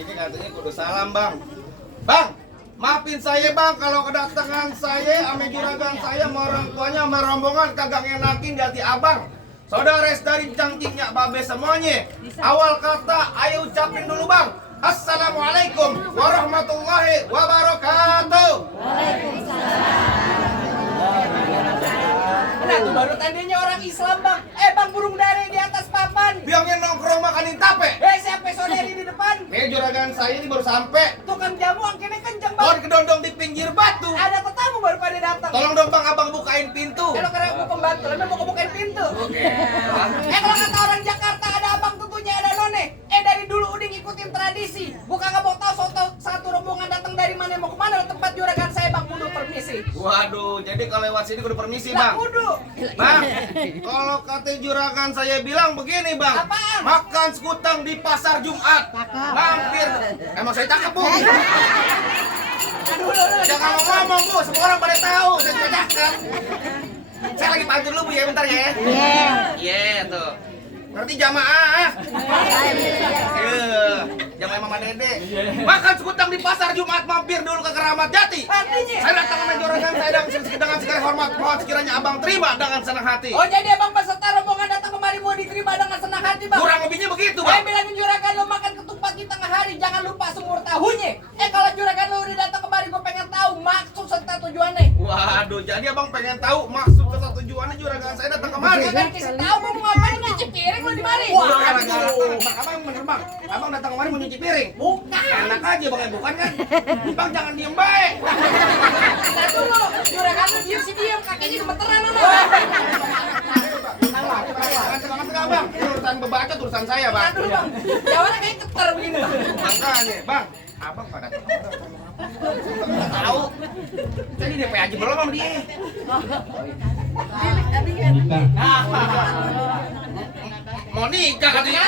ini katanya kudu salam bang. Bang, maafin saya bang kalau kedatangan saya sama juragan saya sama orang tuanya sama rombongan kagak ngenakin di hati abang. Saudara dari cantiknya babe semuanya. Awal kata ayo ucapin dulu bang. Assalamualaikum warahmatullahi wabarakatuh. Nah tuh baru tandanya orang Islam bang. Bang burung dara di atas papan. Biangnya nongkrong makanin tape. Siapa saudari di depan? Juragan saya ini baru sampai. Tukang jamu angkene kenceng Pohon bang. kedondong di pinggir batu. Ada tetamu baru pada datang. Tolong dong bang abang bukain pintu. Kalau karena aku pembantu, lebih mau kebukain pintu. Kalau kata orang Jakarta ada abang tentunya ada none. Dari dulu udah ngikutin tradisi. Bukan nggak mau tahu satu rombongan datang dari mana mau kemana tempat juragan saya bang kudu permisi. Waduh, jadi kalau lewat sini kudu permisi Nggak bang. kudu. Bang, kalau kata juragan saya bilang begini bang. Apaan? Makan sekutang di pasar Jumat. Mampir. Emang saya cakep bu. Jangan ngomong bu, semua orang pada tahu saya sudah cakep. Saya lagi pantun dulu bu ya bentar ya. Iya tuh. Ngerti jamaah? Jamaah Mama Dede. Makan sekutang di pasar Jumat mampir dulu ke Keramat Jati. Artinya? Saya datang sama juragan saya dengan segala hormat. Mohon sekiranya abang terima dengan senang hati. Oh jadi abang peserta rombongan datang kemari mau diterima dengan senang hati bang. Kurang lebihnya begitu bang. Bilangin juragan lo makan ketupat di tengah hari jangan lupa sumur tahunya. Kalau juragan lo udah datang kemari gue pengen tahu maksud serta tujuannya. Waduh, jadi abang pengen tahu maksud serta tujuannya juragan saya datang kemari. Juragan kasih tahu mau ngapain nyuci piring lo di mari. Abang bener bang. Abang datang kemari mau nyuci piring. Bukan. Enak aja bang, ya bukan kan? Bang jangan diem baik. Nah dulu, juragan lo diem sih diem, kakinya gemeteran lo. Jangan tengah-tengah bang. Ini urusan bebaca urusan saya bang. Nah dulu bang, jawabnya kayak keter begini bang. Makanya bang, abang pada tahu. Jadi DP aja belum sama dia. Mau nikah katanya.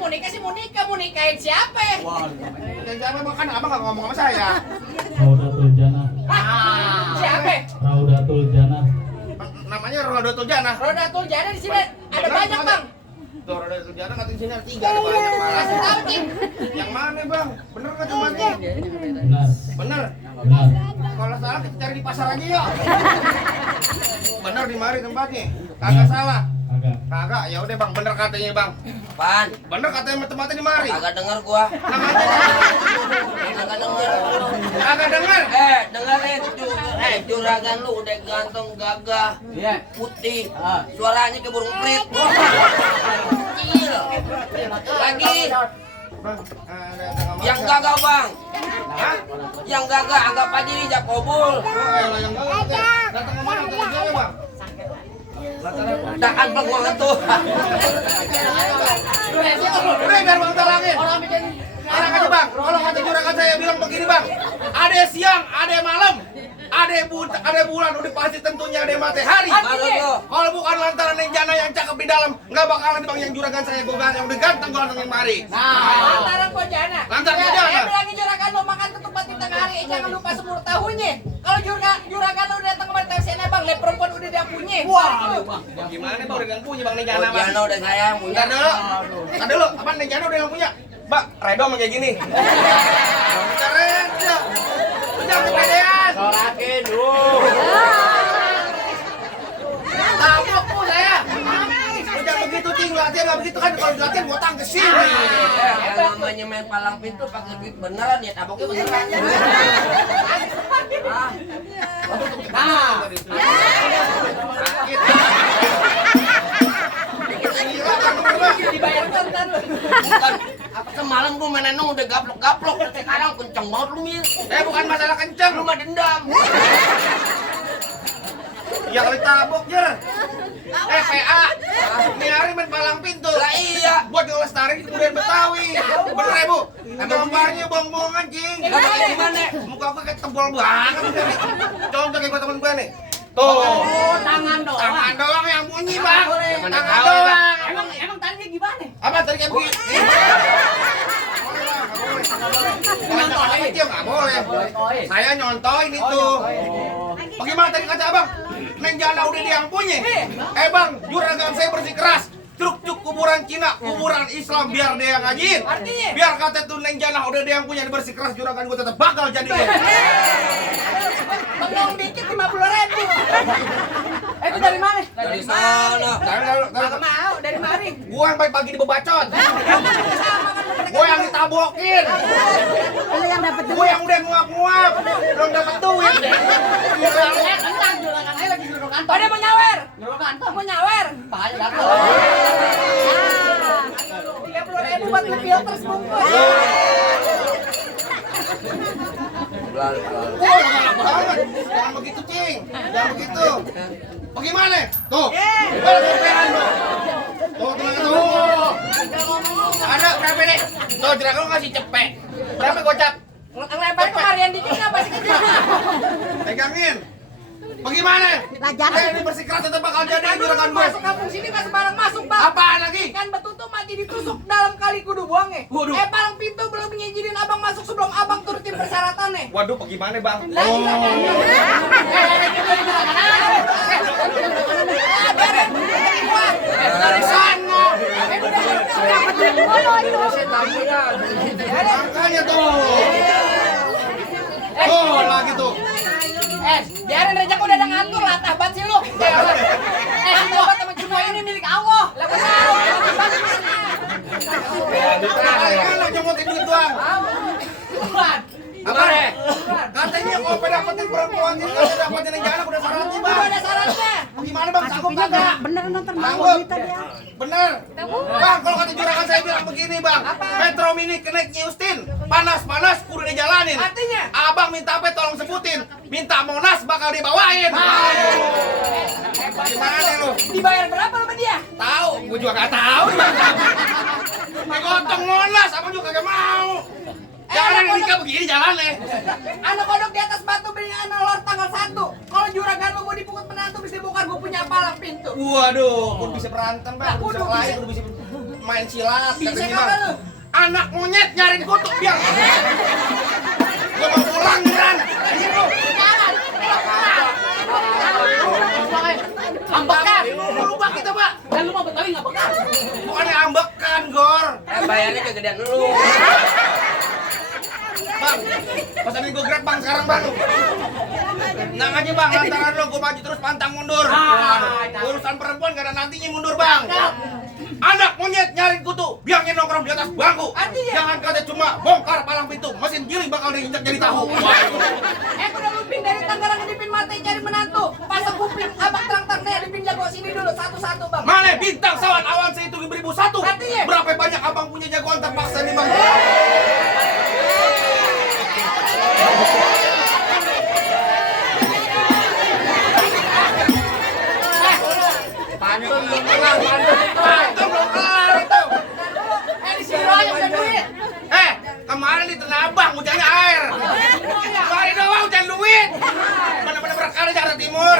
Mau nikah sih mau nikahin siapa? Dan siapa bang kan abang nggak ngomong sama saya. Raudatul Jannah. Siapa? Raudatul Jannah. Namanya Rodatul Jannah. Rodatul Jannah di sini ada banyak bang. Tuh Rodatul Jannah katanya sini ada 3 ada banyak malah. Kasih tahu Cing. Yang mana bang? Bener nggak tempatnya? Benar. Bener. Benar. Kalau salah kita cari di pasar aja yuk. Bener di mari tempatnya. Kagak salah. Agak. Kagak, ya udah bang, bener katanya bang. Pan, Bener katanya tempatnya di mari. agak denger gua. Namanya Agak denger. kagak denger. Dengerin juragan lu udah ganteng, gagah, putih. Suaranya kayak burung perit. Kecil. Lagi Bang, ada yang gagah, Bang. Hah? Yang gagah anggap aja nih Jakobul. Oh, elah, yang gagah. Datang kemana? Datang ke bang. Tak amplek banget tuh. Udah biar bang talangin. Enak aja bang. Kalau kata juragan saya bilang begini bang. Ada siang, ada malam, ada bulan, udah pasti tentunya ada matahari. Maksud lu? Kalau bukan lantaran yang jana yang cakep di dalam, nggak bakalan bang yang juragan saya bukan yang udah ganteng yang mari. Lantaran Pojana. Lantaran Pojana. Bilangin juragan lo makan ketupat di tengah hari, jangan lupa semur tahunya. Kalau juragan lo datang kemari tahu sini bang, lihat perempuan udah dia punya. Wah, Gimana bang udah yang punya bang nih jana bang? Jano udah sayang punya. Ntar dulu, ntar dulu, apa nih jana udah yang punya? Mbak, redo sama kayak gini. Keren ya. Jangan kepedean. Sorakin lu. Tabok bu saya. Jangan begitu ting, latihan nggak begitu kan kalau latihan gua tangkesin. Yang namanya main palang pintu pakai duit beneran ya, taboknya beneran. Sakit. Gila kan bang. dibayar ntar lo. Bukan, apa semalam gua main nenong udah gaplok-gaplok, sekarang kenceng banget lu Mir. Bukan masalah kencang. Lu mah dendam. Ya kali tabok jer. PA. Ini hari main palang pintu. Lah iya. Buat ngelestariin kebudayaan Betawi. Bener ya bu? Gambarnya bohong-bohongan cing. Gambarnya gimana? Muka gue kayak tebal banget. Contoh kayak gue temen gue nih. Tuh. Oh, tangan doang. Tangan doang yang bunyi bang. Jangan Tangan tahu, doang. Emang tadinya gimana? Apa tadi kayak begini? Nyontohin itu nggak boleh. Saya nyontohin itu. Bagaimana tadi kata abang? Neng Jana udah dia yang punya. Bang, juragan saya bersikeras. Truk kuburan Cina, kuburan Islam biar dia yang ngajin. Artinya? Biar kata tuh Neng Jana udah dia yang punya bersih keras juragan gue tetap bakal jadi. Bengong dikit 50.000. Itu dari mana? Dari sana. Kagak mau, dari mari. Gue yang pagi di bebacot. Sama kan Gue yang ditabokin. Lu yang dapat Gue yang udah nguap-nguap. Belum dapat duit. Tentang juragan aja lagi juragan kantor. Pada mau nyawer. Juragan kantor mau nyawer. Pahanya datang. 30.000 buat ngefilter sebungkus. Wah, galak banget. Jangan begitu, Cing. Jangan begitu. Bagaimana? Tuh. Berperan tuh. Tuh, tuh. Ada berapa nih? Tuh, juragan lu ngasih cepet. Berapa gocap? Ngelempar kemarian dikit ngapa sih kecil? Pegangin. Bagaimana? Lajar. Ini bersikeras tetap bakal jadi juragan gue. Masuk kampung sini nggak sembarang masuk, Bang. Apaan lagi? Ikan betutu mati ditusuk dalam kali kudu buangnya. Waduh. Palang pintu belum ngizinin abang masuk sebelum abang turutin persyaratannya. Waduh, bagaimana, Bang? Dari sana. Makanya tuh. Oh, lagi tuh. Biarin Rejak udah ada ngatur lah, tabat sih lu. Tabat sama semua ini milik Allah. Lah gua tahu. Enak nyomotin duit doang. Apa? Katanya kalau dapetin perempuan ini kalau dapetin yang jalan udah syaratnya, Bang. Ada syaratnya. Gimana, Bang? Sanggup kagak? Bener nonton Sanggup. kita dia. Bener. Bang, kalau kata juragan saya bilang begini, Bang. Metro Mini kenaik Justin. Panas-panas kudu dijalanin. Artinya? Abang minta apa tolong sebutin. Minta Monas bakal dibawain. Gimana nih lu? Dibayar berapa sama dia? Tahu, gua juga gak tahu. Gotong Monas, abang juga gak mau. Jangan nikah begini jalannya. Anak kodok di atas batu beli anak lor tanggal 1. Kalau juragan lu mau dipukul menantu bisa dibongkar gua punya palang pintu. Waduh, kudu bisa berantem, Bang. Kudu bisa lain, kudu bisa main silat. Bisa katanya, kagak Bang. lu? Anak monyet nyariin kutuk biar. Gua mau pulang beneran. Ini lu. Ambekan. Lupa kita, Pak. Dan lu mau betulin enggak bekan? Bukannya ambekan, Gor. Bayarnya kegedean lu. Bang, pesanin gue Grab, Bang, sekarang, Bang. Tenang aja, Bang, lantaran lo gue maju terus pantang mundur. Urusan perempuan gak ada nantinya mundur, Bang. Anak monyet nyari kutu, biangnya nongkrong di atas bangku. Artinya? Jangan kata cuma bongkar palang pintu, mesin giling bakal diinjak jadi tahu. Udah lupin dari Tangerang ngedipin mata cari menantu. Pasang kuping, abang terang-terang deh dipin jago sini dulu satu-satu, Bang. Mana bintang sawan awan sehitung 1001. Artinya? Berapa banyak abang punya jagoan terpaksa nih, Bang. Pantun belum kelar, Itu belum kelar itu. Di sini aja udah duit. Kemarin di Tanah Abang hujannya air. Kemarin doang hujan duit. Bener-bener berkah di Jakarta Timur.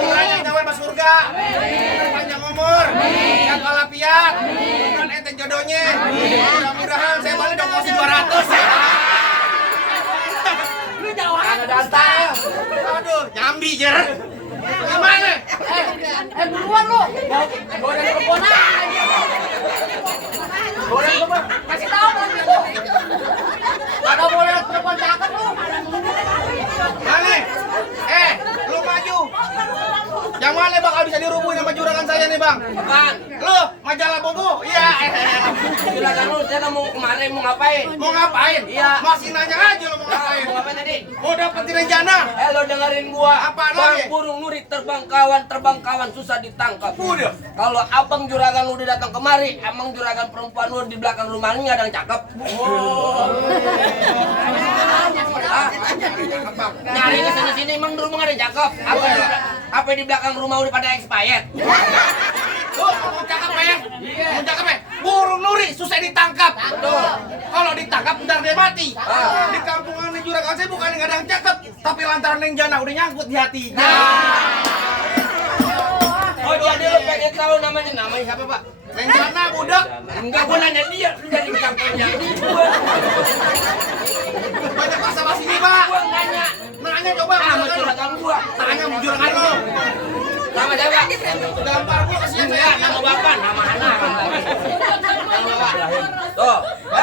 Makanya nyawar masuk surga. Panjang umur. Yang kalapiat. Dan ente jodohnya. Mudah-mudahan saya balik dong posisi 200. Lu jauh Ada datang. Aduh, nyambi jer. Gimana? buruan lu. Gua udah telepon aja. Kasih tahu pelan itu. Kagak boleh telepon cakep lu. Mana? Lu maju. Yang mana bakal bisa dirubuhin sama juragan saya nih, Bang? Apaan? Lu, majalah Bobo? Iya. Juragan lu saya mau kemana, mau ngapain? Mau ngapain? Iya. Masih nanya aja lu mau ngapain? Mau ngapain tadi? Mau dapetin rencana? Lo dengerin gua. Apaan Bang lagi? burung nuri terbang kawan susah ditangkap. Udah. Kalau abang juragan lu udah datang kemari, emang juragan perempuan lu di belakang rumahnya nggak ada yang cakep. Nyari ke sini emang di rumah nggak ada yang cakep. Apa di belakang rumah udah pada expired? Lu mau cakep ya? Mau cakep ya? Burung nuri susah ditangkap. Tuh. Kalau ditangkap ntar dia mati. Di kampungan di juragan saya bukan nggak ada yang cakep, tapi lantaran Neng Jana udah nyangkut di hatinya. Oh jadi lu pengen tahu namanya siapa Pak? Neng Jana budak. Enggak, gua nanya dia, lu jadi campurnya gua. Banyak bahasa basi nih, Pak. Gua nanya Nanya coba sama juragan gua. Tanya sama juragan lo. Nama siapa? Gampar gua kesian Enggak, saya. nama bapak, nama anak.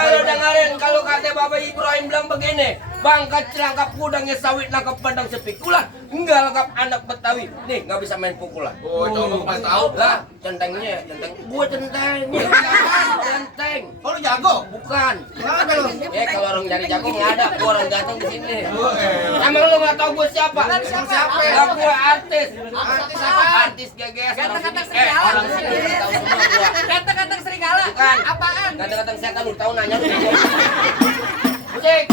Kalau dengerin kalau kata Bapak Ibrahim bilang begini, bangkat celangkap kudangnya sawit nangkap pandang sepikulan, enggak lengkap anak Betawi. Nih nggak bisa main pukulan. Oh, itu aku pengen tahu. Lah, centengnya, centeng. Gua centeng. Centeng. Oh, lu jago? Bukan. Kenapa lu? Kalau orang cari jago nggak ada, gua orang ganteng di sini. Oh, Emang lu nggak tahu gua siapa? Siapa? Lah, gua artis. Artis apa? Artis GGS. Ganteng-ganteng serigala. Orang sini tahu semua gua. Kata-kata serigala. Bukan. Apaan? Kadang-kadang saya kan udah tahu nanya. Musik.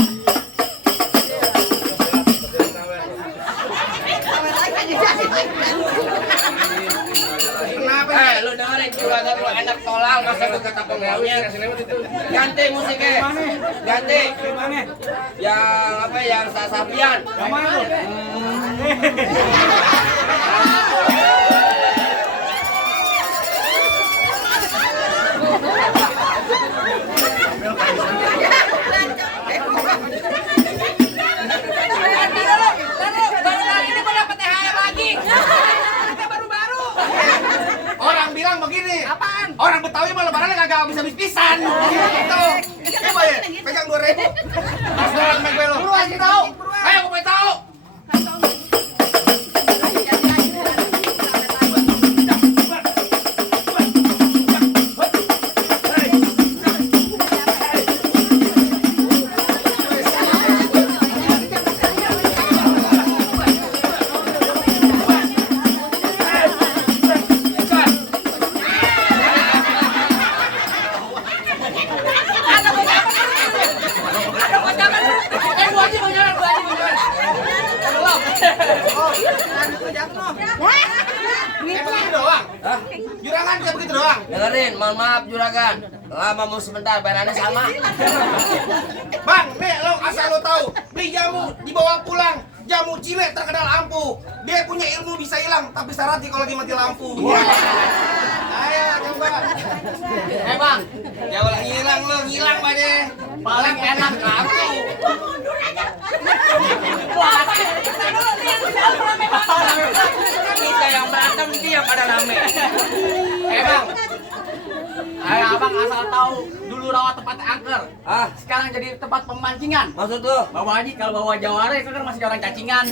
Kenapa? Lu dengerin juragan lu enak tolal masa gua kata penggaunya. Ganti musiknya. Ganti. Yang apa yang Sasapian. Yang mana lu? Baru kali ini gua dapet THR lagi. Kita baru-baru. Orang bilang begini. Apaan? Orang Betawi mah lebarannya kagak habis-habis pisan. Gitu. Coba ya, pegang 2.000. Mas doang main gue lo. Buruan sih tahu. Ayo aku pengen tahu. Begitu doang. Juragan kayak begitu doang. Dengerin, mohon maaf juragan. Lama mau sebentar, bayarannya sama. Bang, nih lo asal lo tahu, beli jamu dibawa pulang. Jamu cile terkenal ampuh. Dia punya ilmu bisa hilang, tapi syaratnya kalau lagi mati lampu. Ayo coba. Bang, Jangan ngilang lo, ngilang pak deh. paling enak aku. Kita yang berantem dia pada rame. Bang. Ayo abang asal tahu dulu rawa tempat angker. Ah, Sekarang jadi tempat pemancingan. maksud lu? Bawa Haji kalau bawa jawara itu kan masih orang cacingan.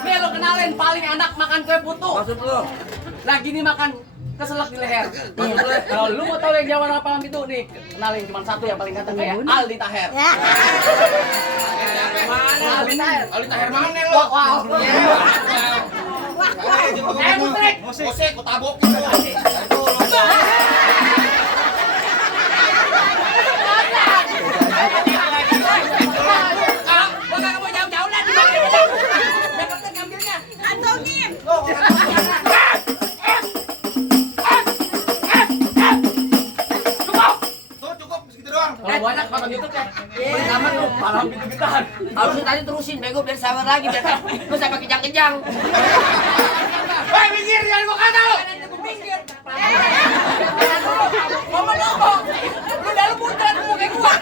Nih lo kenalin paling enak makan kue putu. Maksud lu? Lagi nih makan keselak di leher. Kalau lu mau tahu yang jawara apa itu nih, kenalin cuma satu yang paling ganteng kayak Aldi Taher. Mana? Aldi Taher. Aldi Taher mana lo? Wow. Musik. Musik, ku tabokin lo. Aduh, lo. Gua nggak mau jauh-jauh lah di bawah aja. Biar kapten ngambilnya. Kantongin. Tuh cukup segitu doang. Kalau banyak kalau gitu ya. Paling aman lu, malam gitu-gituan. Harusnya tadi terusin, bego biar sabar lagi biar lu sampai kejang-kejang. Hei, minggir jangan gua kata lo. Pinggir. Ngomong-ngomong, lu dah lu putar mau kayak gua.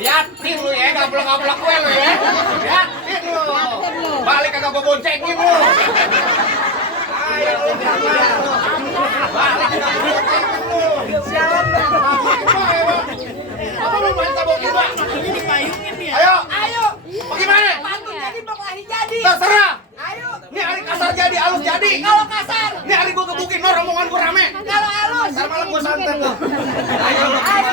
Liatin lu ya, gablok-gablok gue lu ya. Liatin lu. Balik kagak gua boncengin lu. Ayo lu balik kagak gua boncengin lu. Sialan lu. Apa lu main tabokin bang? Ini payungin ya. Ayo. Bagaimana? Pantun jadi berkelahi jadi. Terserah. Ayo. Ini hari kasar jadi, halus jadi. Kalau kasar, Ini hari gua gebukin, no rombongan gua rame. kalau halus. Ntar malam gua santet lu. Ayo lu. Ayo.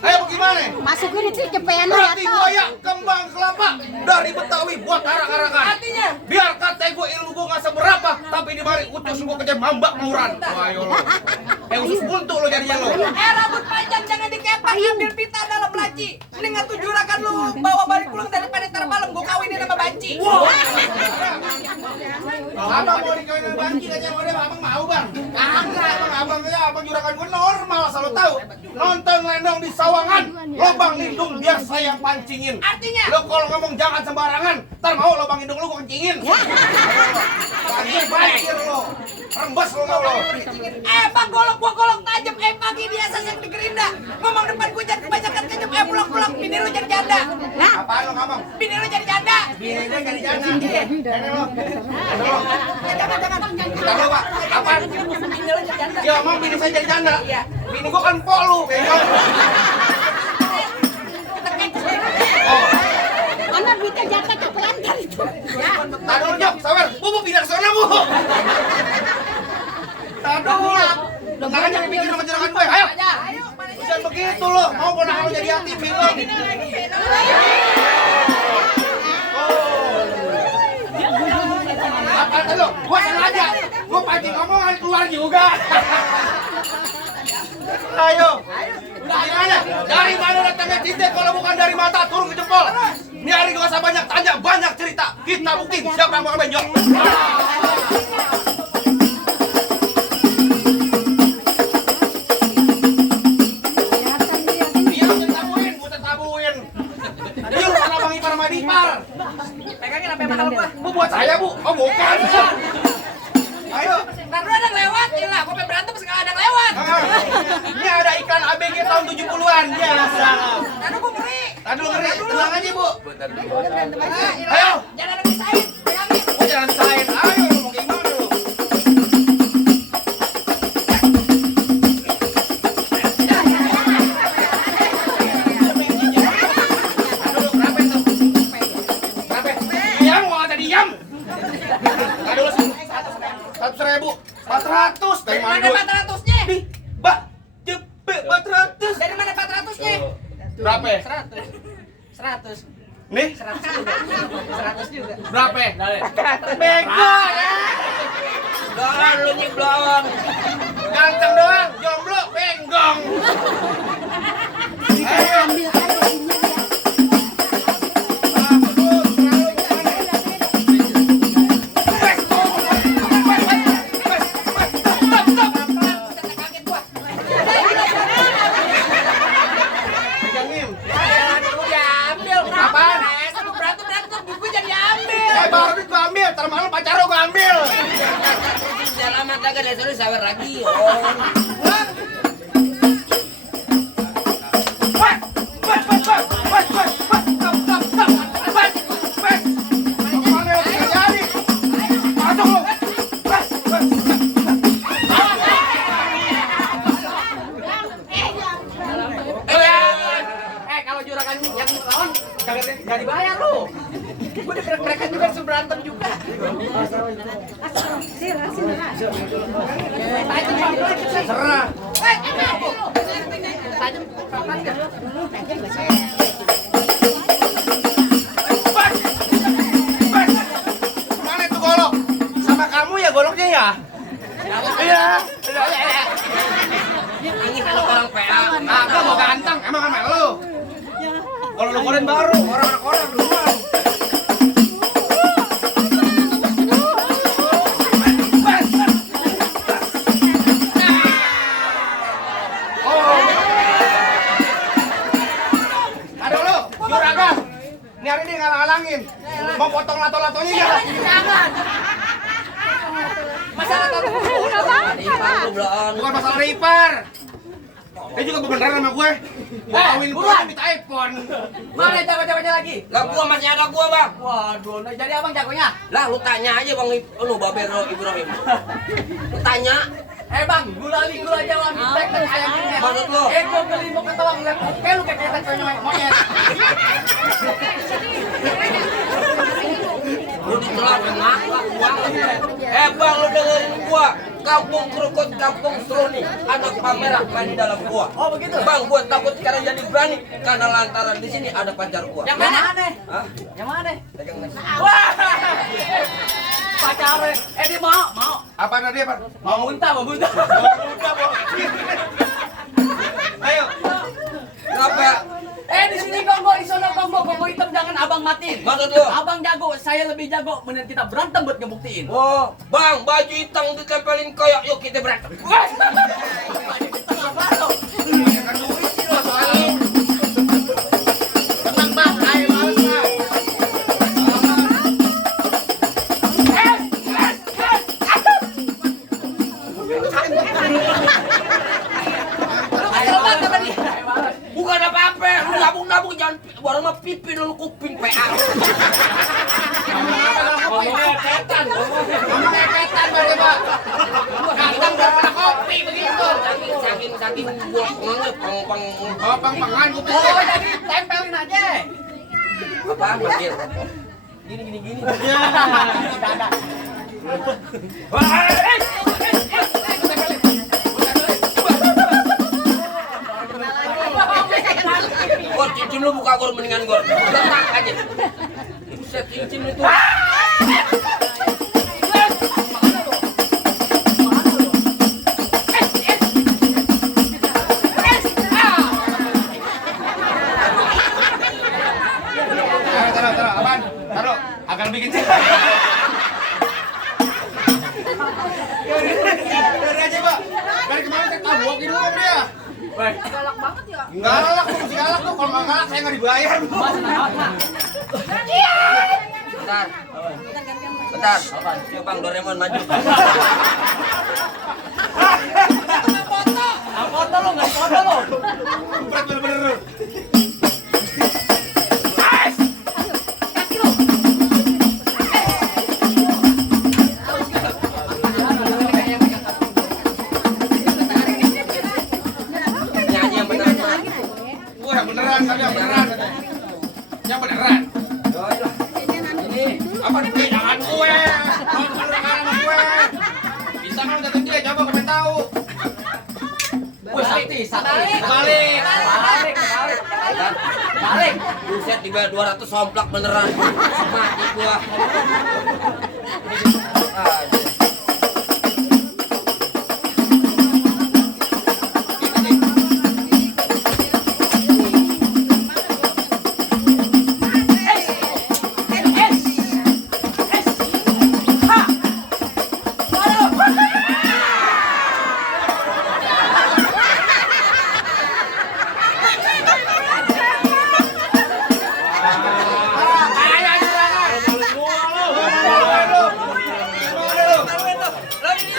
Ayo bagaimana? Masukin itu cepean Roti jatuh. buaya, kembang kelapa dari Betawi buat arak-arakan. Artinya, Biar kata gue ilmu gue nggak seberapa, tapi di mari utus gue kerja mambak mauran. Wah, ayo lo. Usus buntu lo jadinya lo. rambut panjang jangan dikepang, ambil pita dalam laci. Mendingan tuh juragan lu bawa balik pulang daripada ntar malam gua kawinin sama banci. Abang mau dikawin sama banci aja mau deh, abang mau bang. Kagak, abang juragan gue normal, selalu tahu. Nonton lendong di Sawangan, lubang lindung biar saya pancingin. Artinya, Lo kalau ngomong jangan sembarangan, ntar mau lubang lindung lu gue kencingin. Banjir lo, rembes lo mau lo. bang golok gua golok tajam, pagi biasa yang di gerinda. Ngomong depan gua jangan kebanyakan kejam, pulang-pulang bini lu jadi janda. Apaan lo ngomong? Bini lu jadi janda. Bini gue jadi janda. Ini lo. Tahu Pak? Apa? Bini lo jadi janda. Ya emang bini saya jadi janda. Bini gue kan polu, bego. Oh, Anak duitnya jatah ke pelanggan itu. Ya. tadi dulu Jok, sabar. Bu pindah ke sana Bu. Tadi dulu. Tenang aja bikin sama juragan gue. Ayo. Ayo, mana Jangan begitu lo. Mau ponakan lo jadi yatim bingung. Apa lo? Gua sengaja. Gua pancing omongan keluar juga. Ayo. Gimana? Dari mana datangnya cinta kalau bukan dari mata turun ke jempol? Ini hari gak usah banyak tanya, banyak cerita. Kita buktiin siapa yang bakal benjol. Iya, buat tabuin. Ayo, sana Bang Ipar sama Dipar. pegangin apa yang bakal gua. Bu buat saya, Bu. Oh, bukan. Ayo. Ntar dulu ada yang lewat, ilah, gua pengen berantem sekali ada yang lewat. Ini ada iklan ABG tahun 70-an. Ya, salah. Ntar gua ngeri. Tadi dulu ngeri. Tenang aja, Bu. Ilah, Ayo. jangan ada pisahin, pegangin. Oh, jangan pisahin. Ayo, lu mau gimana lu? Aduh, kenapa itu? Kenapa? Diam, mau ada diam. Aduh, lu 100.000. 400. Dari mana Mana duit? 400-nya? Nih, Mbak. Cepet 400. Dari mana 400-nya? Berapa? 100. Nih, 100 juga. 100 juga. berapa? Bego ya. Doang lu nyeblong. Ganteng doang, jomblo, benggong. Ayo. Ambil aja ini ya. Kaget gua. Pegangin. Gua diambil. Apaan? Sama berantem, gua jadi ambil. Baru duit gua ambil, ntar malam pacar lo gua ambil. Selamat agak dari sore sawer lagi. Oh. Kalau juragan yang lawan nggak dibayar lu. Gua diperek-perekan juga suruh berantem juga. Serah. Mana itu golok? Sama kamu ya goloknya ya? Iya. Ini kalau orang PA. Agak mau ganteng, emang kan lu? Kalau lu koren baru, orang-orang duluan. Aduh lu, juragan. Ini hari ini ngalang-alangin. Mau potong lato-latonya ya? Jangan. Masalah tahu. Ipar lu belum. Bukan masalah Ripar. Dia juga beneran sama gue. Gua kawin gue minta iPhone. Mana jago-jagonya lagi? Lah gua masih ada gua, Bang. Waduh, nah jadi abang jagonya? Lah lu tanya aja Bang Babero Ibrahim. Lu tanya. Bang, gula jalan tek ayam ini. Maksud lu? Gua beli mau ketawang lihat oke lu kayak monyet. Lu ditelan enak gua. Bang lu dengerin gua. Kampung Krukut, Kampung Seruni, anak pamerah main di dalam gua. Oh begitu. Bang, gua takut sekarang jadi berani karena lantaran di sini ada pacar gua. Yang mana? Hah? Yang mana? Pegang nih. Wah. Pacarnya. Dia mau. Apa tadi apa? Mau muntah. Udah, Bo. Ayo. Kenapa? Di sini Gongo, di sana Gongo hitam jangan abang matiin. Maksud lu? Abang jago, saya lebih jago. Mending kita berantem buat ngebuktiin. Oh, Bang, baju hitam ditempelin koyok, yuk kita berantem. Wah. Tenang, Bang. Ayo, males, Bang. Bukan apa-apa, lu nabung-nabung jangan warna pipi dulu kuping PA. Ngomongnya setan. Ngomongnya setan berarti Pak. Datang berapa kopi begitu. Saking buat pengangnya Pang-pangan gitu. Oh, jadi tempelin aja. apa manggil. Gini. Ya. Gor cincin lu buka gor mendingan gor. Letak aja. Buset cincin itu. Taruh, apaan? Taruh, akan bikin sih. Dari aja Pak. Dari kemarin saya tabokin dulu sama dia. Galak banget ya. Galak tuh, mesti galak tuh. Kalau nggak galak saya nggak dibayar. Bentar. Yuk Bang Doraemon maju. Foto lo, nggak foto lo. Berat bener-bener lu. Nyanyi yang beneran. Wah, yang beneran, kali yang beneran. Yang beneran. Apa nih? Jangan gue. Jangan gue. Bisa kan udah gede, coba komen tahu. Wah, sakti. Balik. Balik. Buset dibayar 200 somplak beneran. Mati gua. Aduh.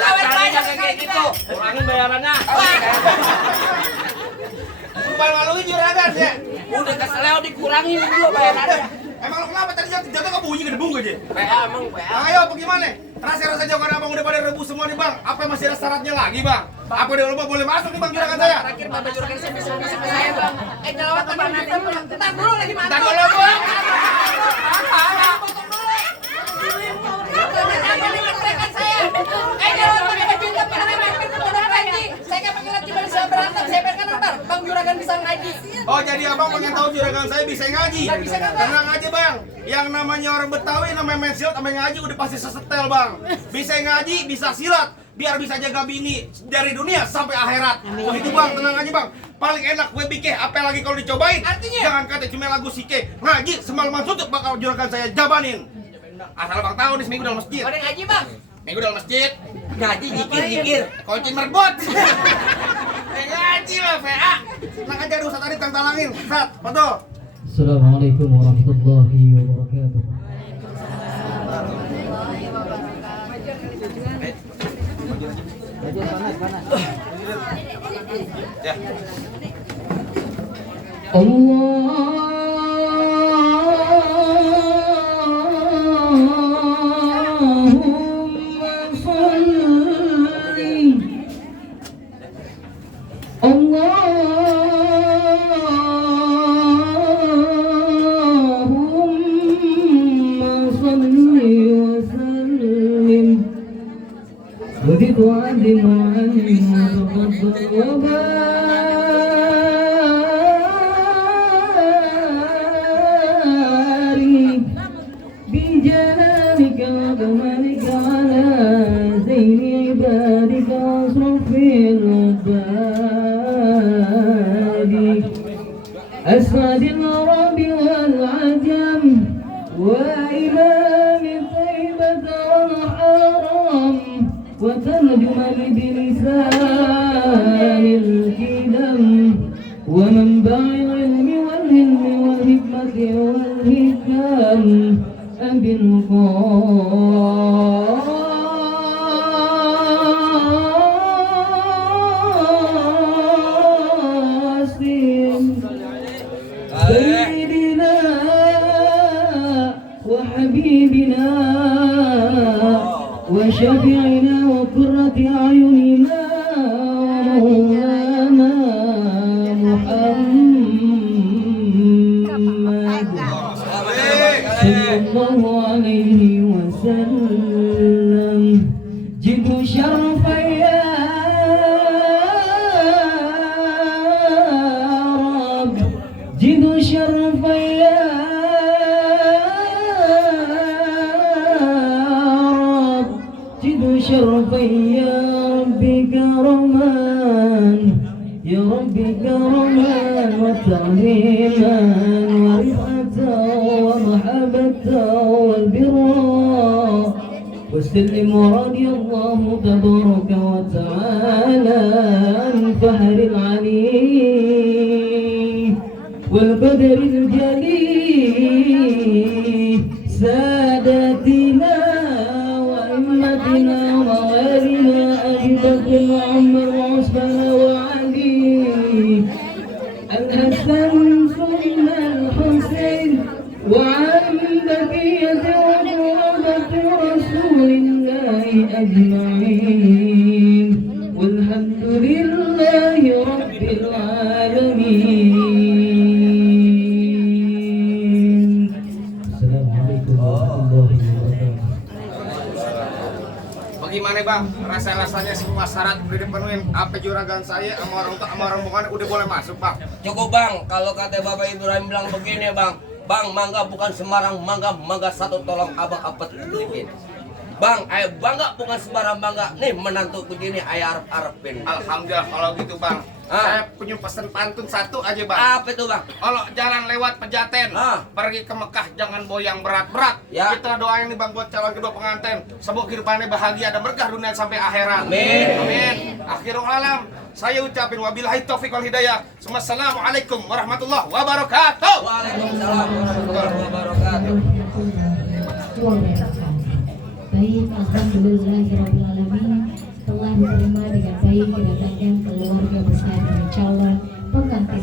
Caranya kayak gitu. Kurangin bayarannya. Bukan maluin juragan ya. Udah keseleo dikurangin juga bayarannya. Emang lo kenapa tadi jatuh ke bunyi gedebung aja? PA emang PA. Bang, ayo apa gimana? Rasa jauhan abang udah pada rebus semua nih bang. Apa masih ada syaratnya lagi bang? Apa udah lupa boleh masuk nih bang juragan saya? Terakhir Bapak Juragan saya bisa sama saya, Bang. Nyelawat apa nanti? Bentar dulu lagi mantap. Bentar dulu, Bang. Potong dulu. Jangan dipercayaan saya. Nyelawat pakai baju hitam, pakai baju ngaji. Saya kan pengen cuma bisa berantem. Saya pengen ntar Bang Juragan bisa ngaji. Oh jadi abang pengen tahu juragan saya bisa ngaji? Nggak bisa, Bang. Tenang aja bang. Yang namanya orang Betawi namanya main silat sama ngaji udah pasti sesetel bang. Bisa ngaji, bisa silat. Biar bisa jaga bini dari dunia sampai akhirat. Begitu bang, tenang aja bang. Paling enak gue bikin, apa lagi kalau dicobain? Artinya? Jangan kata cuma lagu Sike. Ngaji semalaman suntuk bakal juragan saya jabanin. Asal bang tahu nih seminggu dalam masjid. Ada ngaji, Bang. Minggu dalam masjid. Ngaji zikir. Kunci merbot. Ngaji lah PA. Tenang aja ada Ustaz Adit yang talangin. Ustaz, betul. Assalamualaikum warahmatullahi wabarakatuh. Ya. Allahumma salli Allahumma salli wa sallim وبتعلم عنه وتفضل وبارك بجلالك وكمالك على زين عبادك واصرف العباد أسعد العرب والعجم وإمام طيبة والحرم وترجمن بلسان الكلم ومنبع العلم والعلم والحكمة والحكم أبي القاسم سيدنا وحبيبنا وشفيعنا وقرة أعيننا ومولانا محمد صلى الله عليه وسلم جد شرفا يا رب جد شرفا يا رب جد شرفا يا ربي كرمان يا ربي كرمان وتعظيما ورفعة ومحبة والبر وسلم رضي الله تبارك وتعالى عن فهر العلي والقدر الجليل ساداتنا وأئمتنا وموالينا أبي بكر وعمر وعثمان وعلي الحسن ثم الحسين وعن بقية وقرابة رسول الله أجمعين والحمد لله رب العالمين. السلام عليكم ورحمة الله وبركاته. Bagaimana bang, rasa-rasanya semua syarat udah dipenuhin? Apa juragan saya sama orang tua sama rombongan udah boleh masuk bang? Cukup bang, kalau kata Bapak Ibrahim bilang begini bang, bang mangga bukan sembarang mangga, mangga satu tolong abang apa sedikit. Bang, ayo bangga bukan sembarang bangga, nih menantu begini ayah arep-arepin. Alhamdulillah kalau gitu bang. Saya punya pesan pantun satu aja bang. Apa itu bang? Kalau jalan lewat Pejaten, pergi ke Mekah jangan bawa yang berat-berat. Ya. Kita doain nih bang buat calon kedua pengantin. Semoga kehidupannya bahagia dan berkah dunia sampai akhirat. Amin. Amin. Akhirul alam. Saya ucapin wabillahi taufiq wal hidayah. Assalamualaikum warahmatullahi wabarakatuh. Waalaikumsalam warahmatullahi wabarakatuh. Baik, alhamdulillahirobbilalamin telah diterima dengan baik kedatangan keluarga besar dan calon pengantin.